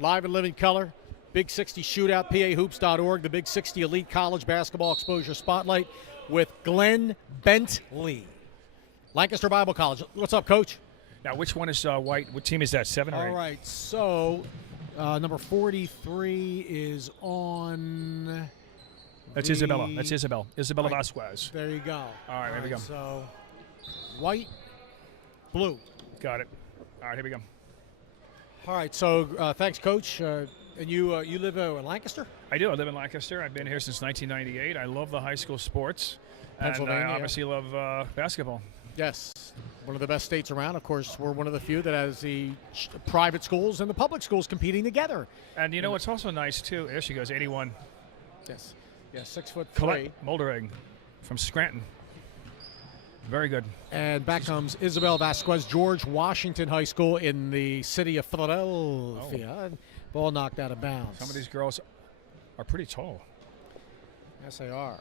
live and living color. Big 60 Shootout, PAHoops.org, the Big 60 Elite College Basketball Exposure Spotlight with Glenn Bentley. Lancaster Bible College. What's up, Coach? Now, which one is white? What team is that, 7 or 8? All right, so number 43 is on... That's Isabella. That's Isabel. Isabella Vasquez. There you go. All right, here we go. So, white, blue. Got it. All right, here we go. All right, so thanks, Coach. And you live in Lancaster? I do. I live in Lancaster. I've been here since 1998. I love the high school sports. Pennsylvania. And I obviously love basketball. Yes, one of the best states around. Of course, we're one of the few that has the private schools and the public schools competing together. And you know what's also nice, too? There she goes, 81. Yes. Yeah, 6'3". Colette Molderig from Scranton. Very good. And back comes Isabel Vasquez, George Washington High School in the city of Philadelphia. Oh. Ball knocked out of bounds. Some of these girls are pretty tall. Yes, they are.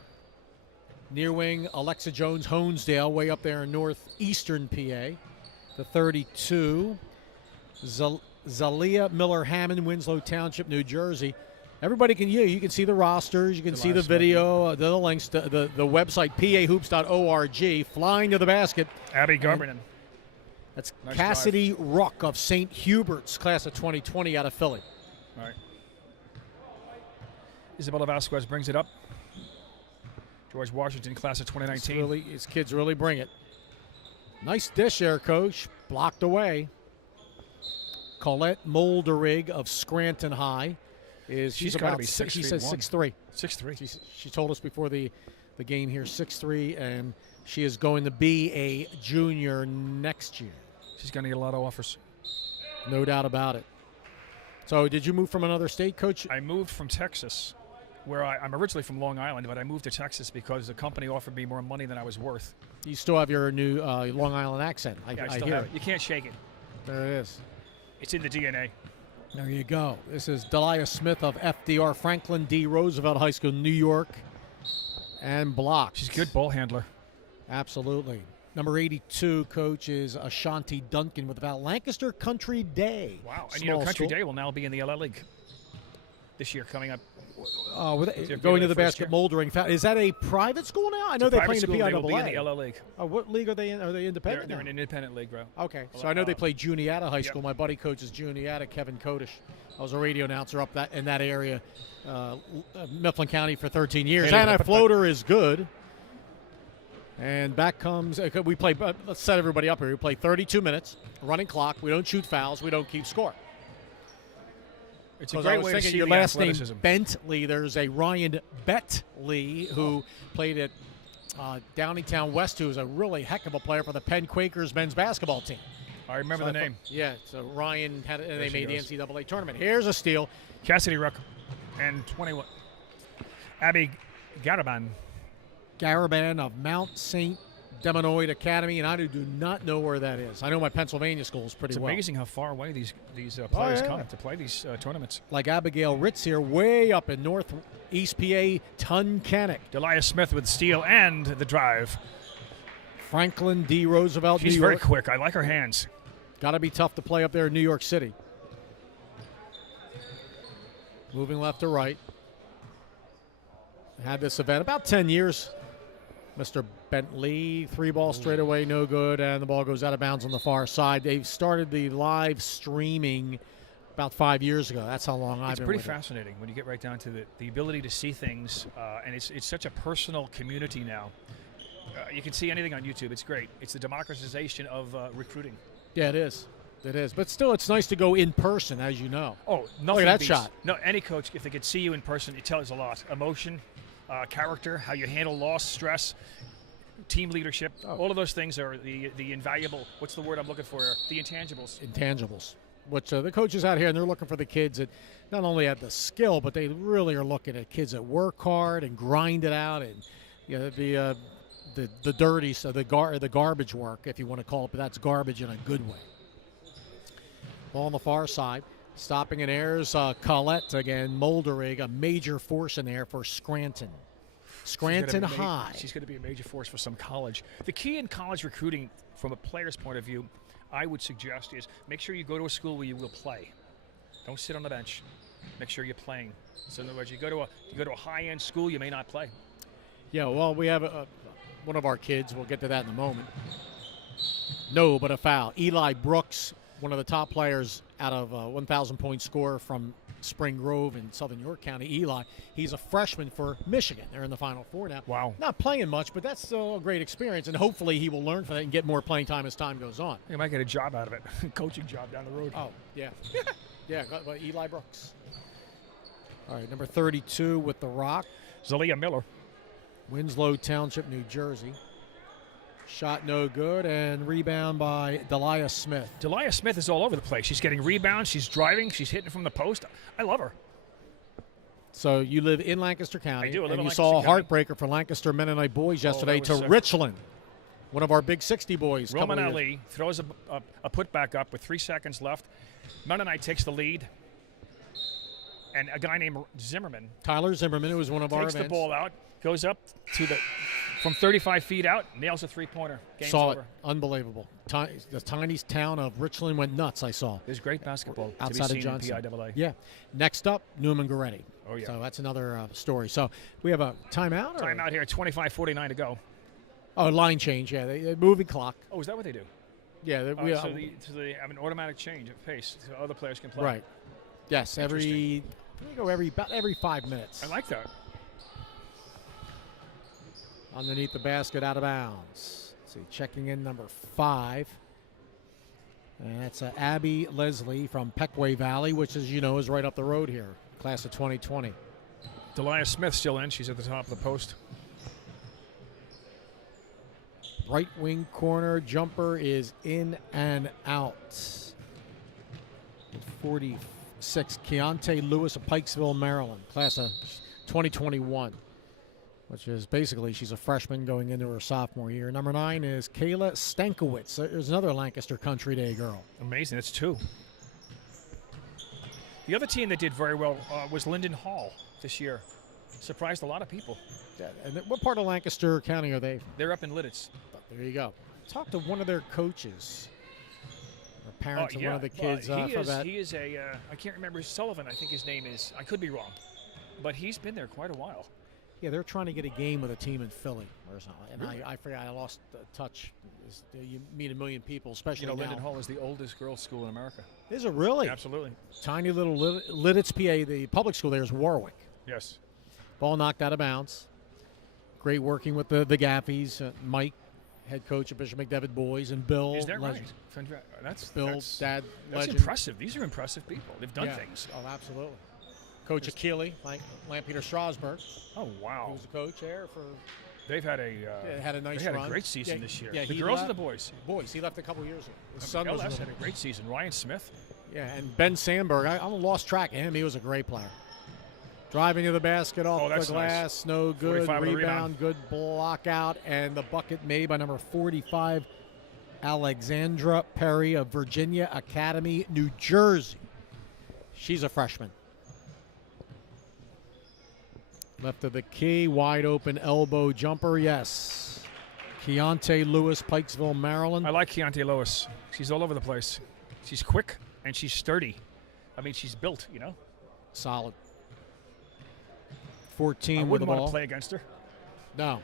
Near wing, Alexa Jones, Honesdale, way up there in northeastern PA. The 32. Zalia Miller Hammond, Winslow Township, New Jersey. Everybody can you can see the rosters, you can see the video, the links to the website pahoops.org. Flying to the basket. Abby Garbernin. That's Nice Cassidy Ruck of St. Hubert's, class of 2020 out of Philly. All right. Isabella Vasquez brings it up. George Washington, class of 2019. His kids really bring it. Nice dish there, Coach. Blocked away. Colette Molderig of Scranton High. She's got to about be 6'3". She says 6'3". 6'3". She told us before the game here, 6'3", and she is going to be a junior next year. She's going to get a lot of offers. No doubt about it. So did you move from another state, Coach? I moved from Texas, where I'm originally from Long Island, but I moved to Texas because the company offered me more money than I was worth. You still have your new Long Island accent. I I still hear have it. You can't shake it. There it is. It's in the DNA. There you go. This is Delia Smith of FDR, Franklin D. Roosevelt High School, New York, and blocked. She's a good ball handler. Absolutely. Number 82, Coach, is Ashanti Duncan with about Lancaster Country Day. Wow. And you know, Country Day will now be in the LA League this year coming up. Going to the basket moldering. Is that a private school now? I know they play in the PIAA. They will be in the LA League. What league are they in? Are they independent? They're an independent league, bro. Okay. So I know they play Juniata High School. My buddy coaches Juniata, Kevin Kodish. I was a radio announcer up in that area, Mifflin County for 13 years. And that floater is good. And back comes, we play, let's set everybody up here. We play 32 minutes, running clock. We don't shoot fouls. We don't keep score. It's a great way to see your the last athleticism. name Bentley. There's a Ryan Bentley who played at Downingtown West, who's a really heck of a player for the Penn Quakers men's basketball team. I remember the name. Yeah, so Ryan had it, and they made the NCAA tournament. Here's a steal. Cassidy Ruck and 21. Abby Garaban. Garaban of Mount St. Demanoid Academy, and I do not know where that is. I know my Pennsylvania schools pretty well. It's amazing how far away these players come to play these tournaments. Like Abigail Ritz here, way up in northeast PA, Tunkhannock. Delia Smith with steal and the drive. Franklin D. Roosevelt, She's New York. very quick. I like her hands. Got to be tough to play up there in New York City. Moving left to right. Had this event about 10 years. Mr. Bentley, 3-ball straight away, no good, and the ball goes out of bounds on the far side. They've started the live streaming about 5 years ago. That's how long I've been with it. It's pretty fascinating when you get right down to the ability to see things, and it's such a personal community now. You can see anything on YouTube. It's great. It's the democratization of recruiting. Yeah, it is. It is. But still, it's nice to go in person, as you know. Oh, nothing Look at that beats. shot. No, any coach, if they could see you in person, it tells a lot. Emotion, character, how you handle loss, stress, team leadership. All of those things are the invaluable, what's the word I'm looking for here? The intangibles. Intangibles. Which the coaches out here, and they're looking for the kids that not only have the skill, but they really are looking at kids that work hard and grind it out, and the dirty stuff, the garbage work, if you want to call it, but that's garbage in a good way. Ball on the far side. Stopping in airs, Colette again, Molderig, a major force in there for Scranton. Scranton High. She's going to be a major force for some college. The key in college recruiting, from a player's point of view, I would suggest is make sure you go to a school where you will play. Don't sit on the bench. Make sure you're playing. So in other words, you go to a high-end school, you may not play. Yeah, well, we have one of our kids. We'll get to that in a moment. No, but a foul. Eli Brooks, one of the top players out of 1,000-point scorer from Spring Grove in Southern York County. Eli, he's a freshman for Michigan. They're in the Final Four now. Wow. Not playing much, but that's still a great experience, and hopefully he will learn from that and get more playing time as time goes on. You might get a job out of it, coaching job down the road. Oh, yeah. Yeah, Eli Brooks. All right, number 32 with the Rock. Zalia Miller. Winslow Township, New Jersey. Shot no good, and rebound by Delia Smith. Delia Smith is all over the place. She's getting rebounds. She's driving. She's hitting from the post. I love her. So you live in Lancaster County. I do. I live and in you Lancaster saw a County. heartbreaker for Lancaster Mennonite boys yesterday that was to Richland. One of our big 60 boys. Roman Ali throws a putback up with 3 seconds left. Mennonite takes the lead. And a guy named Zimmerman Tyler Zimmerman, who was one of our takes events. the ball out, goes up to from 35 feet out, nails a three-pointer. Game's Saw over. it. Unbelievable. The tiny town of Richland went nuts, I saw. There's great basketball Outside to be of seen Johnson. in PIAA. Yeah. Next up, Newman Goretti. Oh, yeah. So that's another story. So we have a timeout? Or? Timeout here, 25:49 to go. Oh, line change. Yeah, they moving clock. Oh, is that what they do? Yeah. So they have an automatic change of pace so other players can play. Right. Yes, every 5 minutes. I like that. Underneath the basket, out of bounds. Let's see, checking in number 5. And that's Abby Leslie from Peckway Valley, which, as you know, is right up the road here. Class of 2020. Delia Smith still in. She's at the top of the post. Right wing corner jumper is in and out. 46, Keontae Lewis of Pikesville, Maryland. Class of 2021. Which is basically she's a freshman going into her sophomore year. Number 9 is Kayla Stankiewicz. There's another Lancaster Country Day girl. Amazing. That's 2. The other team that did very well was Linden Hall this year. Surprised a lot of people. Yeah, and what part of Lancaster County are they from? They're up in Lidditz. There you go. Talk to one of their coaches. Or parents of one of the kids for that. He is I can't remember, Sullivan, I think his name is. I could be wrong. But he's been there quite a while. Yeah, they're trying to get a game with a team in Philly or something. And really? I forgot, I lost touch. You meet a million people, especially now. Linden Hall is the oldest girls' school in America. Is it really? Absolutely. Tiny little Lidditz, PA. The public school there is Warwick. Yes. Ball knocked out of bounds. Great working with the Gaffies. Mike, head coach of Bishop McDevitt boys, and Bill. Is that legend. right? That's Dad, that's legend. impressive. These are impressive people. They've done things. Oh, absolutely. Coach Achille, like Lampeter Strasburg. Oh, wow. He was the coach there for. They've had a nice they had run. a great season this year. Yeah, the girls or the boys? Boys. He left a couple years ago. His son was. LS had a great season. Ryan Smith. Yeah, and Ben Sandberg. I lost track of him. He was a great player. Driving to the basket off the glass, nice. No good. Rebound, good block out, and the bucket made by number 45, Alexandra Perry of Virginia Academy, New Jersey. She's a freshman. Left of the key, wide open elbow jumper, yes. Keontae Lewis, Pikesville, Maryland. I like Keontae Lewis. She's all over the place. She's quick and she's sturdy. I mean, she's built, you know. Solid. 14 I with the wouldn't ball. want to play against her. No.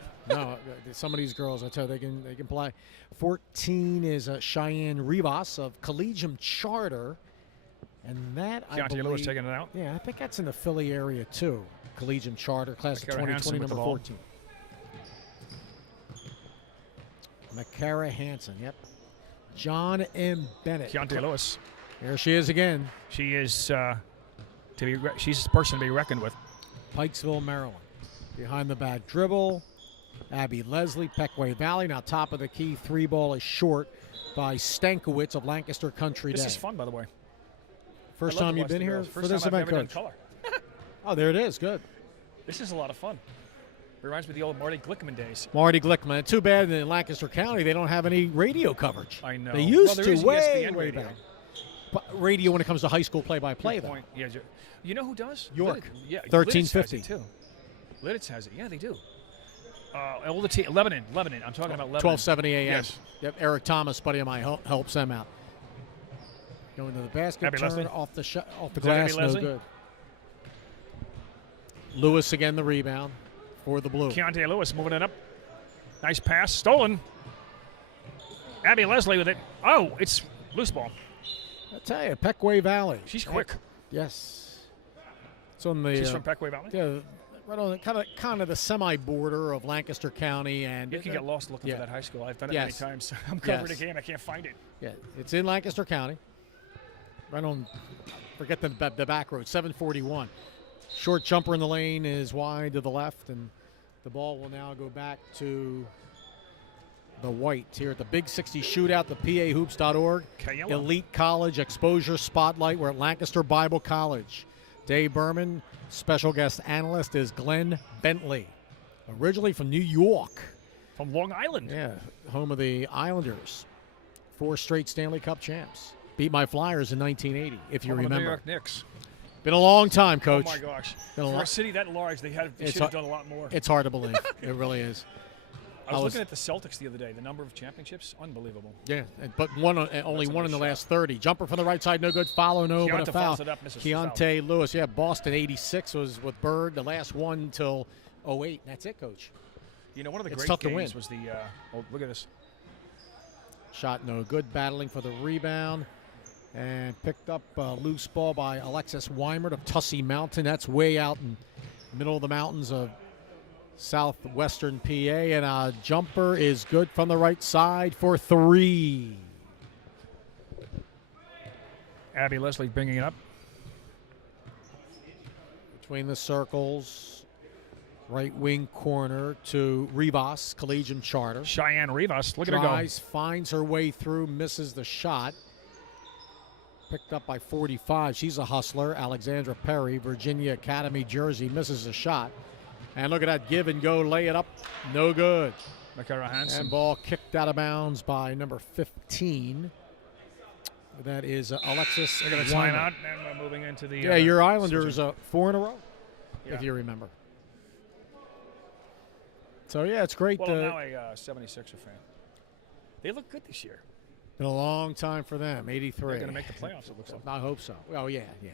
Some of these girls, I tell you, they can play. 14 is Cheyenne Rivas of Collegium Charter, and that I Keontae believe. Lewis taking it out. Yeah, I think that's in the Philly area too. Collegium Charter, class of 2020, number 14. McCara Hansen, yep. John M. Bennett. Keontae Lewis. There she is again. She is she's a person to be reckoned with. Pikesville, Maryland. Behind the back dribble. Abby Leslie, Peckway Valley. Now top of the key, 3 ball is short by Stankiewicz of Lancaster Country Day. This is fun, by the way. First time you've been here for this event, Coach? Color. Oh, there it is. Good. This is a lot of fun. Reminds me of the old Marty Glickman days. Marty Glickman. Too bad in Lancaster County they don't have any radio coverage. I know. They used there to is way ESPN radio. back. But radio when it comes to high school play-by-play, though. Point. Yeah, you know who does? York. Yeah, 1350 too. Lidditz has it. Yeah, they do. All the team. Lebanon. I'm talking about Lebanon. 1270 a.m. Yes. Yep. Eric Thomas, buddy of mine, helps them out. Going to the basket, Abby turn Leslie. off the Is that glass, Abby no Leslie? good. Lewis again the rebound for the Blue. Keontae Lewis moving it up. Nice pass. Stolen. Abby Leslie with it. Oh, it's loose ball. I tell you, Pequay Valley. She's quick. Yes. It's on the She's from Pequay Valley. yeah, right on the kind of the semi-border of Lancaster County, and You can get lost looking yeah. for that high school. I've done it Yes. many times. I'm covering Yes. a game. I can't find it. yeah, it's in Lancaster County. Right on. Forget the back road. 741. Short jumper in the lane is wide to the left, and the ball will now go back to the White here at the Big 60 Shootout, the PAHoops.org. Kayla. Elite College Exposure Spotlight. We're at Lancaster Bible College. Dave Berman, special guest analyst, is Glenn Bentley, originally from New York. From Long Island. Yeah, home of the Islanders. 4 straight Stanley Cup champs. Beat my Flyers in 1980, if you Home of the remember. New York Knicks. Been a long time, Coach. Oh my gosh. Been a For lot- a city that large, they It's should have done a lot more. It's hard to believe. It really is. I was looking at the Celtics the other day. The number of championships, unbelievable. Yeah, but only one in the last 30. Jumper from the right side, no good. Follow, no, but a Keontae foul. follows it up, misses the foul. Keontae Lewis, yeah, Boston 86 was with Bird. The last one until 08. That's it, Coach. You know, one of the It's great tough to games win. was the. Oh, look at this. Shot no good. Battling for the rebound. And picked up a loose ball by Alexis Weimert of Tussey Mountain. That's way out in the middle of the mountains of southwestern PA. And a jumper is good from the right side for 3. Abby Leslie bringing it up. Between the circles, right wing corner to Rivas, Collegium Charter. Cheyenne Rivas. Look at her go. Tries, finds her way through, misses the shot. Picked up by 45. She's a hustler. Alexandra Perry, Virginia Academy jersey, misses a shot. And look at that give and go, lay it up, no good. Makara Hansen. And ball kicked out of bounds by number 15. That is Alexis. They're going to Weimert. time out, and we're moving into the. Yeah, your Islanders 4 in a row, Yeah. if you remember. So yeah, it's great. Well, I'm now a 76er fan. They look good this year. Been a long time for them. 83. They're going to make the playoffs, it looks like. I hope so. Oh yeah, yeah.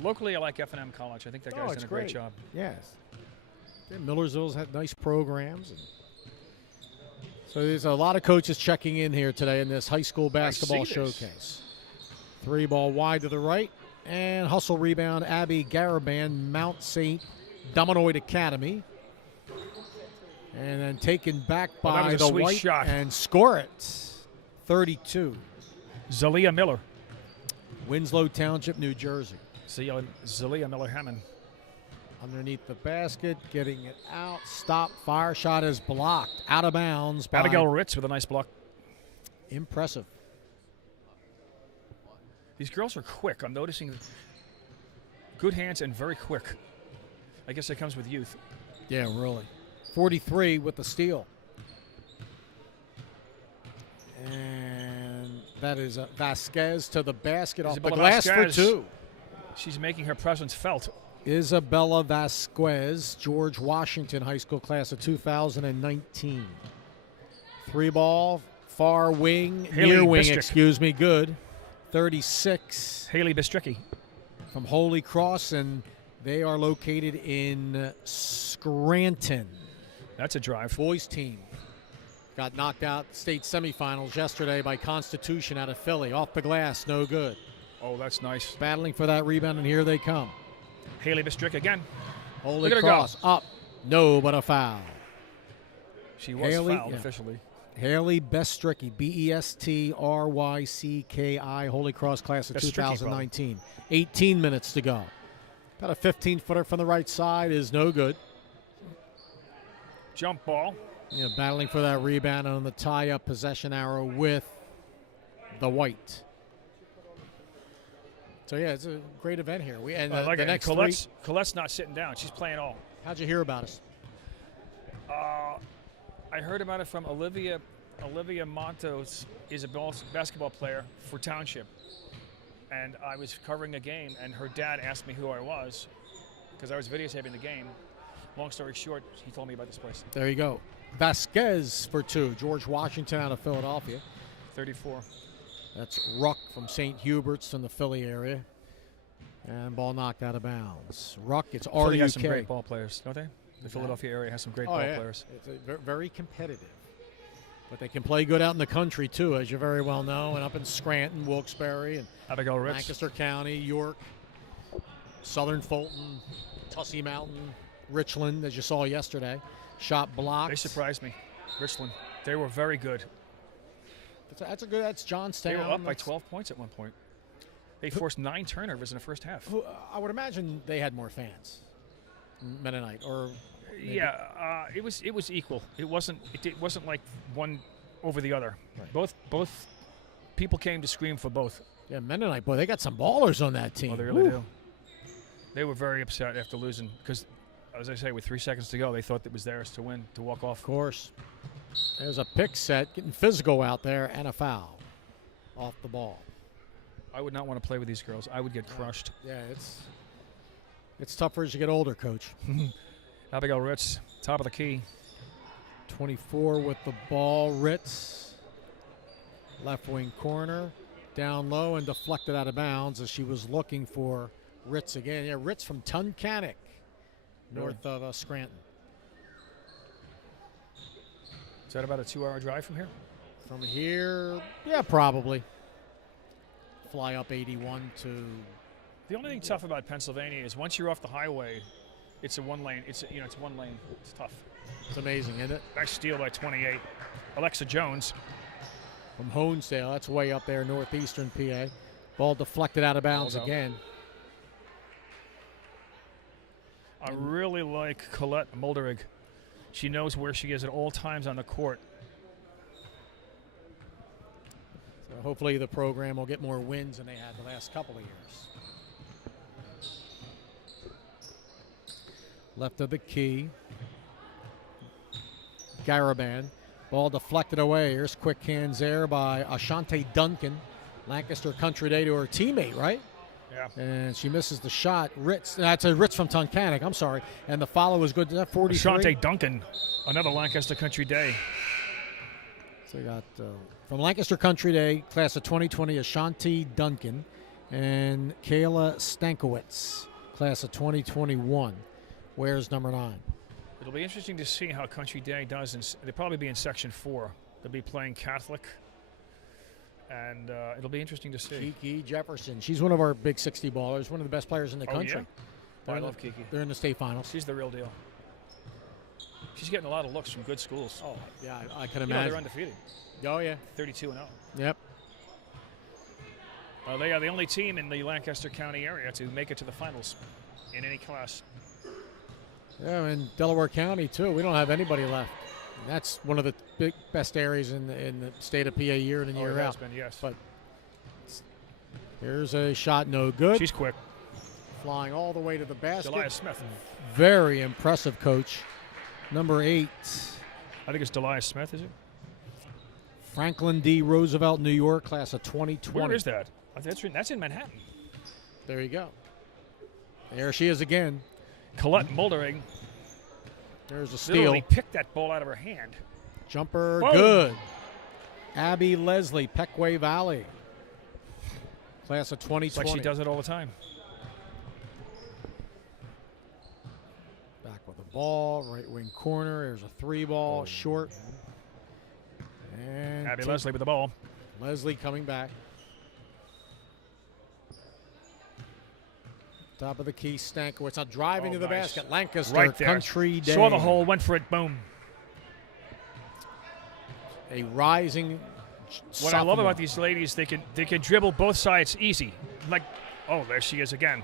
Locally, I like F&M College. I think that guy's it's done a great great. job. Yes. Yeah, Millersville's had nice programs. So there's a lot of coaches checking in here today in this high school basketball see this. showcase. 3 ball wide to the right. And hustle rebound, Abby Garaband, Mount St. Dominoid Academy. And then taken back Well, that by was a the sweet White shot. and score it. 32. Zalia Miller. Winslow Township, New Jersey. Zalia Miller Hammond. Underneath the basket, getting it out. Stop. Fire shot is blocked. Out of bounds by Abigail Ritz with a nice block. Impressive. These girls are quick. I'm noticing good hands and very quick. I guess that comes with youth. Yeah, really. 43 with the steal. And that is Vasquez to the basket off the Isabella glass Vasquez. for 2. She's making her presence felt. Isabella Vasquez, George Washington High School class of 2019. 3 ball, far wing, Haley near wing, Bistrick. excuse me, good. 36 Haley Bistricki. from Holy Cross, and they are located in Scranton. That's a drive. Boys team got knocked out state semifinals yesterday by Constitution out of Philly. Off the glass, no good. Oh, that's nice. Battling for that rebound, and here they come. Haley Bistrick again. Holy Look at her Cross up, no, but a foul. She was Haley, fouled yeah. officially. Haley Bestricki, Bestrycki, Holy Cross class of Bestricki, 2019. 18 minutes to go. About a 15-footer from the right side is no good. Jump ball. You know, battling for that rebound on the tie-up possession arrow with the White. So yeah, it's a great event here. And I like the it. next Colette's not sitting down. She's playing all. How'd you hear about us? I heard about it from Olivia. Olivia Montos is a basketball player for Township. And I was covering a game, and her dad asked me who I was because I was videotaping the game. Long story short, he told me about this place. There you go. Vasquez for 2. George Washington out of Philadelphia. 34. That's Ruck from St. Hubert's in the Philly area. And ball knocked out of bounds. Ruck, it's Philly has some RUK. great ball players, don't they? The Philadelphia area has some great ball players. It's very competitive. But they can play good out in the country, too, as you very well know. And up in Scranton, Wilkes-Barre, and Abigail Ritz. Lancaster County, York, Southern Fulton, Tussey Mountain, Richland, as you saw yesterday. Shot blocked. They surprised me. Richland. They were very good. That's Johnstown. They were up by 12 points at one point. They forced 9 turnovers in the first half. I would imagine they had more fans. Mennonite, or maybe. Yeah, it was equal. It wasn't like one over the other. Right. Both people came to scream for both. Yeah, Mennonite, boy, they got some ballers on that team. Oh, they really do. They were very upset after losing because, as I say, with 3 seconds to go, they thought it was theirs to win, to walk off. Of course. There's a pick set, getting physical out there, and a foul off the ball. I would not want to play with these girls. I would get crushed. Yeah, it's tougher as you get older, Coach. Abigail Ritz, top of the key. 24 with the ball. Ritz, left wing corner, down low and deflected out of bounds as she was looking for Ritz again. Yeah, Ritz from Tunkhannock, north of Scranton. Is that about a 2-hour drive from here? From here, yeah, probably. Fly up 81 to. The only thing tough about Pennsylvania is once you're off the highway, it's a one lane. It's one lane. It's tough. It's amazing, isn't it? Nice steal by 28. Alexa Jones. From Honesdale, that's way up there, northeastern PA. Ball deflected out of bounds again. I really like Colette Mulderig. She knows where she is at all times on the court. So hopefully the program will get more wins than they had the last couple of years. Left of the key. Garaban. Ball deflected away. Here's quick hands there by Ashante Duncan. Lancaster Country Day to her teammate, right? Yeah. And she misses the shot. Ritz, that's a Ritz from Tunkhannock, I'm sorry. And the follow was good. Is that 43? Ashante Duncan, another Lancaster Country Day. So we got from Lancaster Country Day, class of 2020, Ashanti Duncan and Kayla Stankowitz, class of 2021. Where's number 9? It'll be interesting to see how Country Day does. They'll probably be in Section 4. They'll be playing Catholic. And it'll be interesting to see. Kiki Jefferson. She's one of our big 60 ballers, one of the best players in the country. Yeah? I love Kiki. They're in the state finals. She's the real deal. She's getting a lot of looks from good schools. Oh, yeah, I can You know, imagine. they're undefeated. Oh, yeah. 32-0. Yep. They are the only team in the Lancaster County area to make it to the finals in any class. Yeah, in Delaware County, too. We don't have anybody left. And that's one of the best areas in the state of PA year in and year it has out. been, yes. But here's a shot, no good. She's quick. Flying all the way to the basket. Delia Smith. Very impressive, Coach. Number 8. I think it's Delia Smith, is it? Franklin D. Roosevelt, New York, class of 2020. Where is that? That's in Manhattan. There you go. There she is again. Colette Mulderig There's a steal. literally picked that ball out of her hand. Jumper, Whoa. good. Abby Leslie, Pequay Valley, class of 2020. It's like she does it all the time. Back with the ball, right wing corner. There's a 3-ball, short. And Abby Leslie with the ball. Leslie coming back. Top of the key, Stankowitz not driving to the nice. basket. Lancaster Right there. Country Day. Saw the hole, went for it, boom. A rising What I love sophomore. about these ladies, they can dribble both sides easy. Like, oh, there she is again.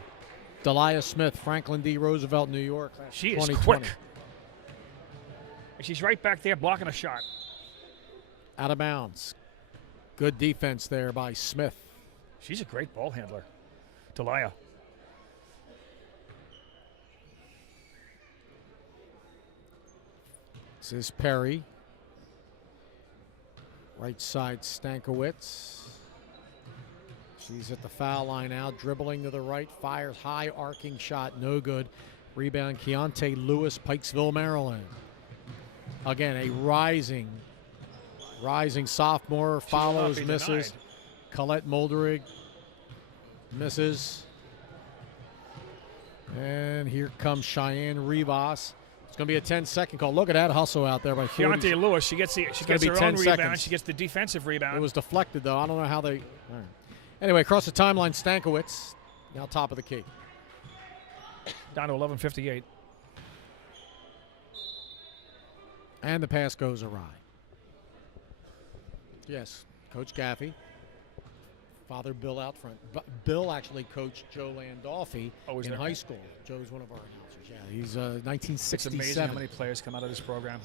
Delia Smith, Franklin D. Roosevelt, New York. class She is 2020. quick. And she's right back there blocking a shot. Out of bounds. Good defense there by Smith. She's a great ball handler. Delia. This is Perry. Right side, Stankowitz. She's at the foul line now, dribbling to the right, fires high, arcing shot, no good. Rebound, Keontae Lewis, Pikesville, Maryland. Again, a rising sophomore, follows, be misses. denied. Colette Molderig misses. And here comes Cheyenne Rivas. It's going to be a 10-second call. Look at that hustle out there by 40. Keontae Lewis, she gets her own rebound. She gets the defensive rebound. It was deflected, though. I don't know how they... All right. Anyway, across the timeline, Stankiewicz, now top of the key. Down to 11:58. And the pass goes awry. Yes, Coach Gaffey. Father Bill out front. Bill actually coached Joe Landolfi in high school. Joe's one of our announcers. Yeah, he's 1967. It's amazing how many players come out of this program.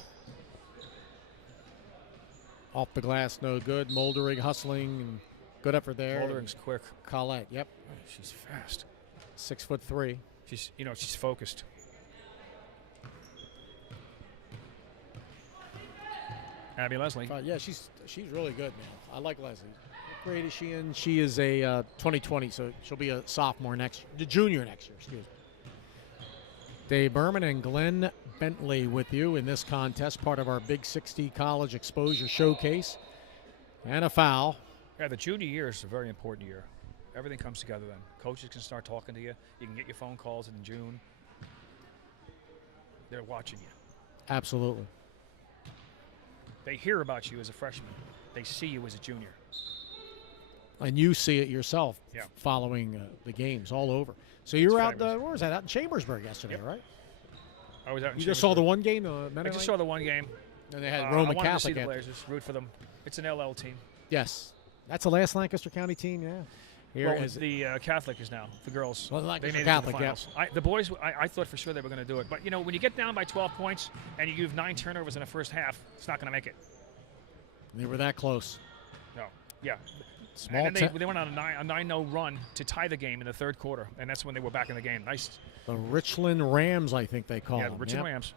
Off the glass, no good. Moldering, hustling, and good effort there. Moldering's quick. Colette, yep. She's fast. 6'3". She's focused. Abby Leslie. Yeah, she's really good, man. I like Leslie. What grade is she in? She is a 2020, so she'll be a sophomore next year. The junior next year, excuse me. Dave Berman and Glenn Bentley with you in this contest, part of our Big 60 College Exposure Showcase. And a foul. Yeah, the junior year is a very important year. Everything comes together then. Coaches can start talking to you. You can get your phone calls in June. They're watching you. Absolutely. They hear about you as a freshman. They see you as a junior. And you see it yourself following the games all over. So you were out, where was that? Out in Chambersburg yesterday, right? I was out in You just saw the one game? I just saw the one game. And they had Roman I wanted Catholic. To see the Blazers, root for them. It's an LL team. Yes. That's the last Lancaster County team, yeah. Here is the Catholic is now, the girls. Well, they made Catholic, it to the finals. The boys, I thought for sure they were going to do it. But, when you get down by 12 points and you give 9 turnovers in the first half, it's not going to make it. They were that close. No. Yeah. Small. And then they went on a 9-0 run to tie the game in the third quarter, and that's when they were back in the game. Nice. The Richland Rams, I think they call them. Yeah, the Richland Rams.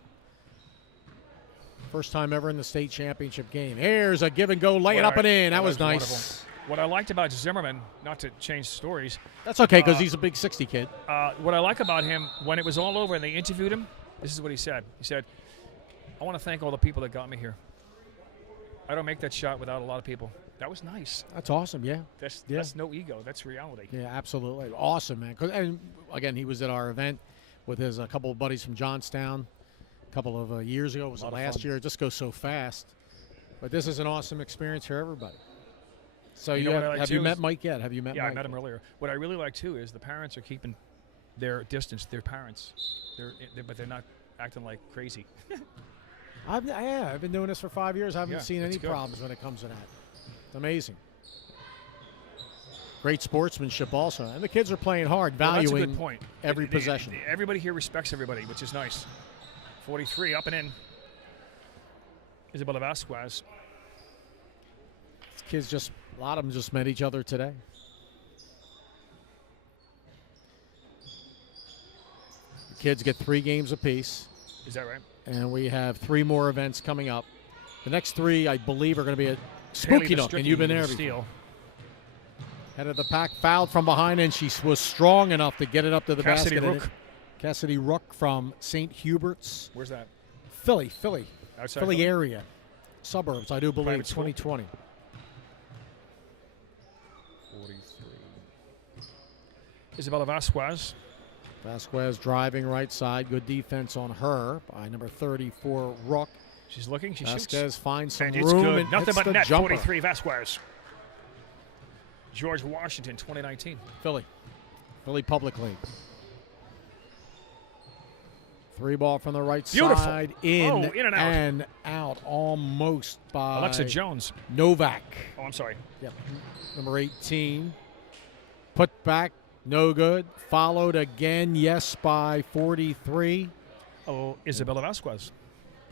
First time ever in the state championship game. Here's a give and go, lay it up and in. That was nice. Wonderful. What I liked about Zimmerman, not to change stories. That's okay, because he's a big 60 kid. What I like about him, when it was all over and they interviewed him, this is what he said. He said, I want to thank all the people that got me here. I don't make that shot without a lot of people. That was nice. That's awesome, yeah. That's no ego. That's reality. Yeah, absolutely. Awesome, man. And, again, he was at our event with his a couple of buddies from Johnstown a couple of years ago. It was last year. It just goes so fast. But this is an awesome experience for everybody. So have you met Mike yet? Have you met Mike? Yeah, I met him earlier. What I really like, too, is the parents are keeping their distance. They're parents. But they're not acting like crazy. I've been doing this for 5 years. I haven't seen any problems when it comes to that. It's amazing. Great sportsmanship also. And the kids are playing hard, valuing that's a good point. Every possession. Everybody here respects everybody, which is nice. 43, up and in. Isabella Vasquez. These kids a lot of them just met each other today. The kids get 3 games apiece. Is that right? And we have 3 more events coming up. The next 3, I believe, are going to be at Spooky Nook, and you've been there before. Head of the pack, fouled from behind, and she was strong enough to get it up to the basket. Rook. Cassidy Rook from St. Hubert's. Where's that? Philly. Outside Philly area. Suburbs, I do believe, Private 2020. 43. Isabella Vasquez. Vasquez driving right side. Good defense on her by number 34, Rook. She's looking. She Vasquez shoots. finds some and room. It's good. And Nothing but net. Jumper. 43, Vasquez. George Washington, 2019. Philly Public League. 3 ball from the right Beautiful. side. In and out. Almost by Alexa Jones. Novak. Oh, I'm sorry. Yep. Number 18. Put back. No good. Followed again. Yes, by 43. Oh, Isabella Vasquez.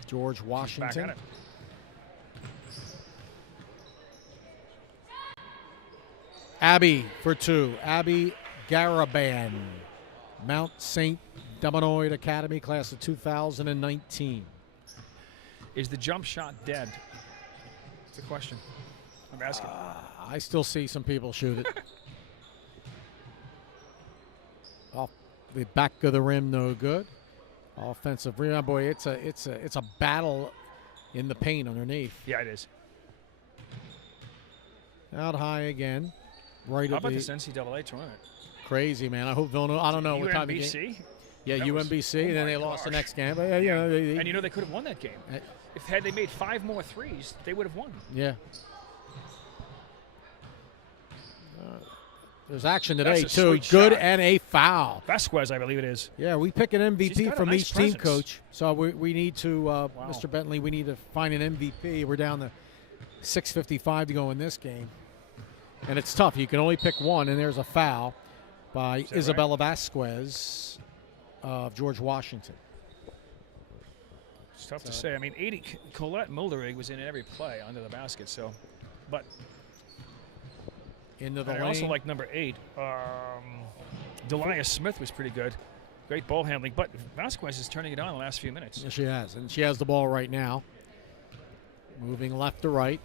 George Washington. Back at it. Abby for 2. Abby Garaban. Mount St. Dumanoid Academy, class of 2019. Is the jump shot dead? That's the question. I'm asking. I still see some people shoot it. Off the back of the rim, no good. Offensive rebound, boy, it's a battle in the paint underneath. Yeah, it is. Out high again. right How at about the this NCAA tournament? crazy, man. I hope Villanova. I don't know what time of game. UMBC? Yeah, That was- UMBC, and oh then my they lost the gosh. next game. But yeah, you know, And you know they could have won that game. If had they made 5 more threes, they would have won. yeah. There's action today That's a too. sweet Good shot. and a foul. Vasquez, I believe it is. Yeah, we pick an She's MVP got a from nice each team, presence. coach. So we need to, Mr. Bentley, we need to find an MVP. We're down to 6:55 to go in this game, and it's tough. You can only pick one, and there's a foul by that Isabella Vasquez of George Washington. It's tough to say. I mean, Colette Mulderig was in every play under the basket. So, but Into the I lane. also like number 8. Delia Smith was pretty good. Great ball handling. But Vasquez is turning it on the last few minutes. Yes, she has, and she has the ball right now. Moving left to right,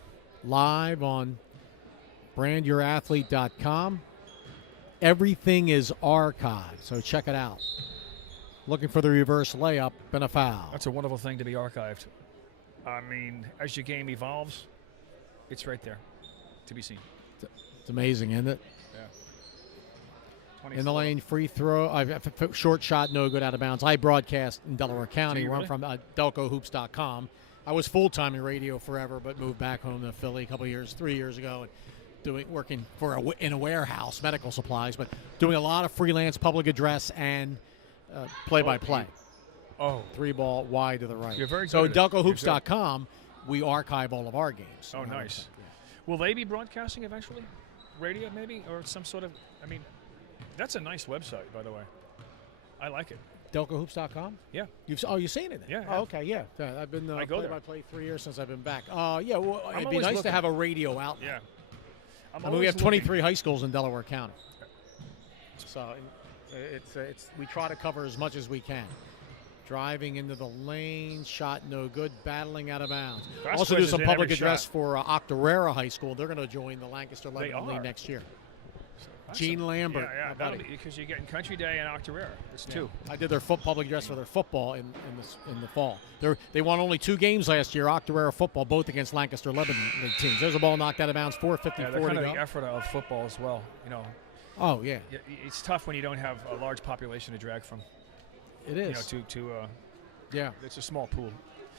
live on brandyourathlete.com. Everything is archived, so check it out. Looking for the reverse layup and a foul. That's a wonderful thing to be archived. I mean, as your game evolves, it's right there to be seen. It's amazing, isn't it? Yeah. In the lane, free throw. Short shot, no good, out of bounds. I broadcast in Delaware County. Do you Where I'm really? from, DelcoHoops.com. I was full-time in radio forever, but moved back home to Philly a couple of years, 3 years ago, and working in a warehouse, medical supplies, but doing a lot of freelance public address and play-by-play. Oh, 3-ball wide to the right. You're very so good at it. DelcoHoops.com, we archive all of our games. Oh, nice. Will they be broadcasting eventually? Radio, maybe? Or some sort of, I mean, that's a nice website, by the way. I like it. DelcoHoops.com? Yeah. You've seen it? Yeah, Oh, yeah. okay, yeah. I've been I go there. play-by-play 3 years since I've been back. Yeah, well, I'm it'd be always nice to looking. have a radio outlet. Yeah. I mean, we always have looking. 23 high schools in Delaware County. So it's we try to cover as much as we can. Driving into the lane, shot no good, battling out of bounds. Vasquez Also do is some in public every address shot. for Octorara High School. They're going to join the Lancaster They Lebanon League are. next year. That's Gene Lambert, Yeah, my that'll buddy. be, because you're getting Country Day and Octorara. It's two. I did their public address for their football in the fall. They won only 2 games last year, Octorara football, both against Lancaster Lebanon League teams. There's a ball knocked out of bounds, 4:54 Yeah, they're to kind of go. the effort of football as well. You know, Oh yeah, it's tough when you don't have a large population to drag from. it is. You know, Yeah, it's a small pool.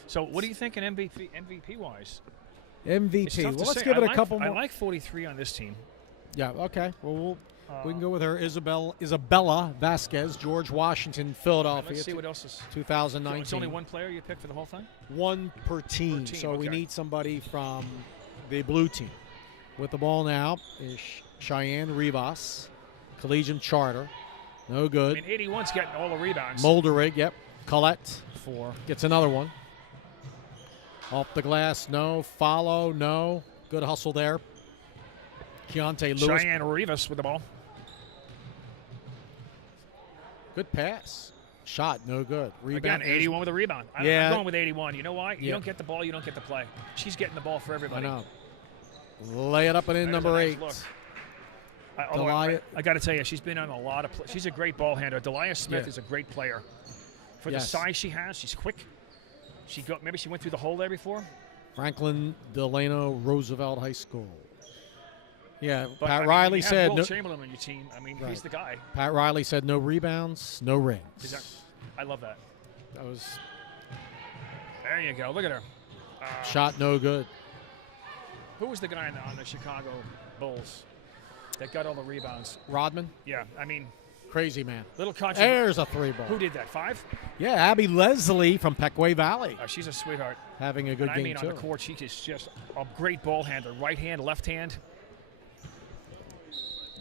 So, what do you think in MVP wise? It's MVP. tough Well, to let's say. give it I a couple I more. like 43 on this team. Yeah, okay. Well, we can go with her. Isabella Vasquez, George Washington, Philadelphia. Let's see what else is. 2019. It's only one player you pick for the whole thing? One per team. team, So we okay. need somebody from the blue team. With the ball now is Cheyenne Rivas, Collegium Charter. No I good. mean, 81's getting all the rebounds. Mulderig, yep. Colette 4. gets another one. Off the glass, no. Follow, no. Good hustle there. Keontae Lewis. Cheyenne Rivas with the ball. Good pass. Shot, no good. Again, Rebound. 81 with a rebound. Yeah. I'm going with 81. You know why? You Yeah. don't get the ball, you don't get the play. She's getting the ball for I everybody. know. Lay it up and in, There's number a nice 8. look. Although Delia- I got to tell you, she's been on a lot of. She's a great ball handler. Delia Smith Yeah. is a great player. For Yes. the size she has, she's quick. Maybe she went through the hole there before. Franklin Delano Roosevelt High School. Yeah, But, Pat I mean, when Riley you have said Will no, Chamberlain on your team. I mean, Right. he's the guy. Pat Riley said no rebounds, no rings. I love that. That was There you go. Look at her. shot no good. Who was the guy on the Chicago Bulls that got all the rebounds? Rodman, Yeah, I mean, crazy man. little controversy. There's a 3-ball. Who did that? 5? Yeah, Abby Leslie from Pequay Valley She's a sweetheart. having a good And I game mean, on too. the court, she is just a great ball handler. Right hand, left hand.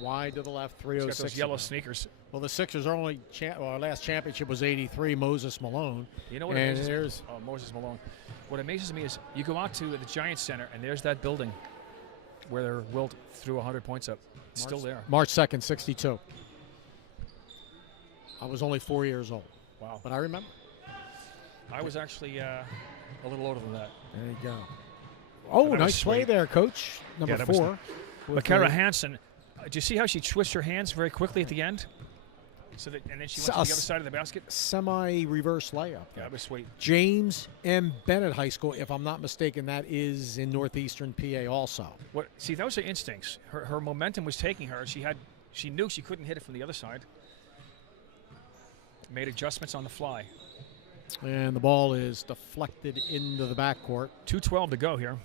Wide to the left, She's 306. got those yellow to go. sneakers. Well, the Sixers are only our last championship was '83. Moses Malone. You know what And amazes me? there's Oh, Moses Malone. What amazes me is you go out to the Giants Center, and there's that building where Wilt threw 100 points up. It's still there. March 2nd, '62. I was only 4 years old, Wow. but I remember. I was actually a little older than that. There you go. Oh, That was nice play sweet. there, Coach. Number that was 4. with Makara the- Hansen, do you see how she twists her hands very quickly at the end? So that, and then she went to the other side of the basket. Semi-reverse layup. Yeah, that was sweet. James M. Bennett High School, if I'm not mistaken, that is in northeastern PA also. What? See, those are instincts. Her momentum was taking her. She knew she couldn't hit it from the other side. Made adjustments on the fly. And the ball is deflected into the backcourt. 2:12 to go here.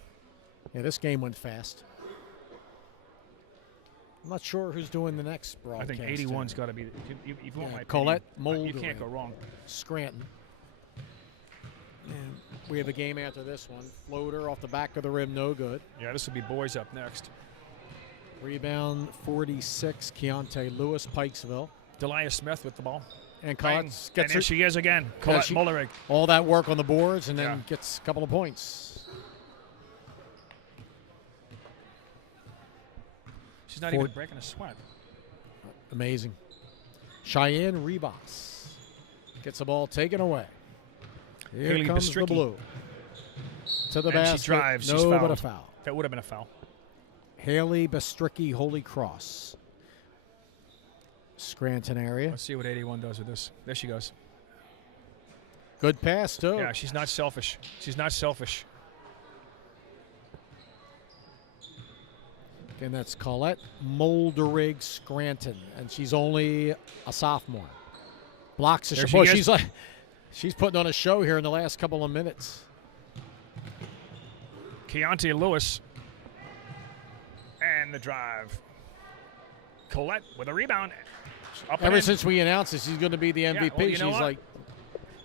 Yeah, this game went fast. I'm not sure who's doing the next I broadcast. think 81's got to be. If you want my Colette opinion, you Mulder. can't go wrong. Scranton. And we have a game after this one. Floater off the back of the rim, no good. Yeah, this will be boys up next. Rebound 46, Keontae Lewis, Pikesville. Delia Smith with the ball. And Bang. Colette And gets there her, she is again. Colette she- Mullerig. all that work on the boards and then Yeah. gets a couple of points. She's not even breaking a sweat. Amazing. Cheyenne Ribas gets the ball taken away. Here Haley comes Bistricki. the blue. To the And basket. she drives. No, She's but a fouled. foul. That would have been a foul. Haley Bistricki, Holy Cross. Scranton area. Let's see what 81 does with this. There she goes. Good pass, too. Yeah, she's not selfish. She's not selfish. And that's Colette Mulderig Scranton, and she's only a sophomore. Blocks the There shot. she Boy, is. she's putting on a show here in the last couple of minutes. Keontae Lewis. And the drive. Colette with a rebound. Up and Ever in. since we announced that she's going to be the MVP, well, you know she's what? like,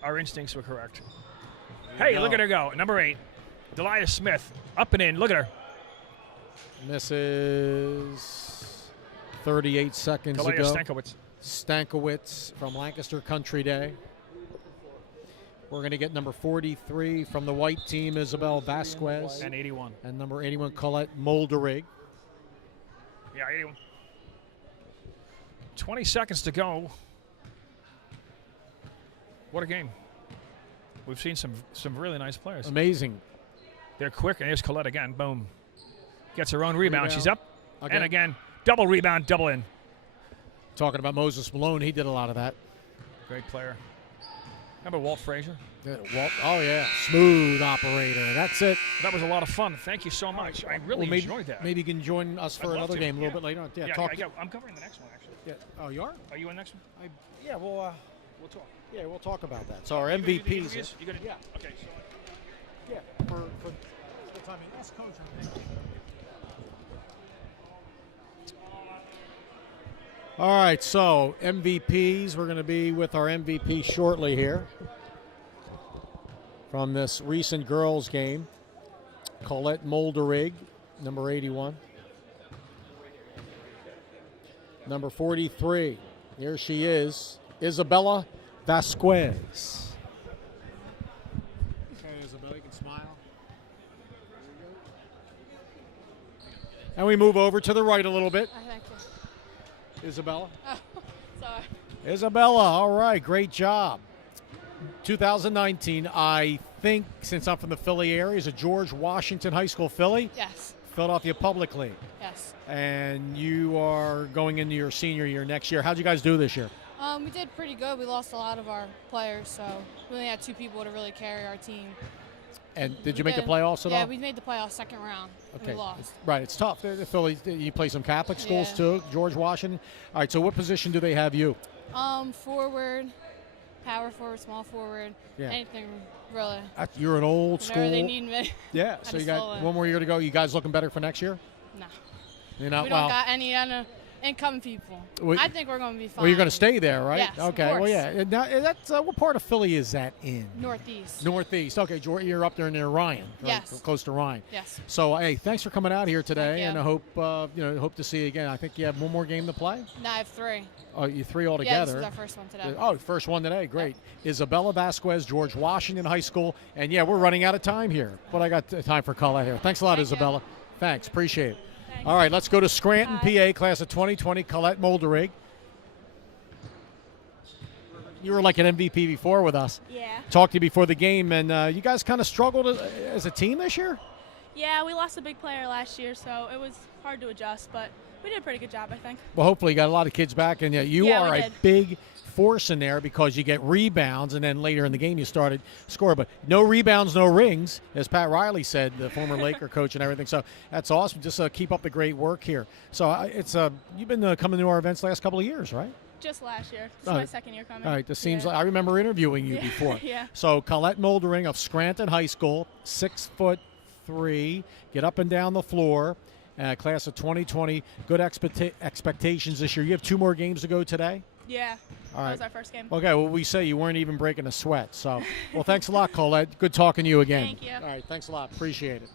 Our instincts were correct. Hey, look at her go. Number 8. Delia Smith. Up and in. Look at her. misses 38 seconds Delia ago. Stankiewicz. Stankiewicz from Lancaster Country Day. We're going to get number 43 from the white team, Isabel Vasquez. And 81. And number 81, Colette Mulderig. Yeah, 81. 20 seconds to go. What a game. We've seen some really nice players. Amazing. They're quick, and here's Colette again. Boom. Gets her own rebound. Rebound. She's up. And again, double rebound, double in. Talking about Moses Malone, he did a lot of that. Great player. Remember Walt Frazier? Oh, yeah. Smooth operator. That's it. That was a lot of fun. Thank you so much. I really Well, maybe, enjoyed that. Maybe you can join us for I'd love another to. game a little Yeah. bit later on. Yeah, talk. I'm covering the next one, actually. Yeah. Oh, you are? Are you in the next one? Yeah, well, We'll talk. yeah, we'll talk about that. So our You gonna do the MVPs. interviews? You gonna, Yeah. Okay. So Yeah, for the time being. Yes, coach. All right, so MVPs. We're going to be with our MVP shortly here from this recent girls game. Colette Mulderig, number 81. Number 43, here she is, Isabella Vasquez. Okay, Isabella, you can smile. And we move over to the right a little bit. Thank you. Isabella. Oh, sorry. Isabella, all right, great job. 2019, I think, since I'm from the Philly area, is a George Washington High School Philly, Yes. Philadelphia Public League. Yes. And you are going into your senior year next year. How'd you guys do this year? We did pretty good. We lost a lot of our players, so we only had 2 people to really carry our team. And did you make the did. playoffs at all? Yeah, we made the playoffs second round. And Okay. we lost. Right, it's tough. The Philly, you play some Catholic schools Yeah. too, George Washington. All right, so what position do they have you? Forward, power forward, small forward, Yeah. anything really. You're an old Whenever school. they need me. Yeah, so just you got fill in. one more year to go. You guys looking better for next year? No. You're not. We well, don't got any incoming people. Well, I think we're going to be fine. well, you're going to stay there, right? Yes, of okay. Well, course. yeah. And now, that's what part of Philly is that in? Northeast. Northeast. Okay, you're up there near Ryan. Right? Yes. Close to Ryan. Yes. So, hey, thanks for coming out here today, Thank you. and I hope hope to see you again. I think you have one more game to play. No, I have 3. Oh, you 3 Yeah, altogether. this is our first one today. Oh, first one today. Great. Isabella Vasquez, George Washington High School. And, yeah, we're running out of time here. But I got time for Colette here. Thanks a lot, Thank you. Isabella. Thanks. Appreciate it. Thanks. All right, let's go to Scranton, Hi. PA, class of 2020, Colette Mulderig. You were like an MVP before with us. Yeah. Talked to you before the game, and you guys kind of struggled as a team this year? Yeah, we lost a big player last year, so it was hard to adjust, but We did a pretty good job, I think. Well, hopefully you got a lot of kids back, and you Yeah, are we a did. big force in there because you get rebounds, and then later in the game you started score. But no rebounds, no rings, as Pat Riley said, the former Laker coach and everything. So that's awesome. Just keep up the great work here. So it's you've been coming to our events last couple of years, right? Just last year. This is All my right. second year coming. All right. This seems Yeah. like I remember interviewing you Yeah. before. Yeah. So Colette Moldering of Scranton High School, 6'3", get up and down the floor. Class of 2020, good expectations this year. You have 2 more games to go today? Yeah. All That right. was our first game. Okay, well, we say you weren't even breaking a sweat. So, well, thanks a lot, Colette. Good talking to you again. Thank you. All right, thanks a lot. Appreciate it.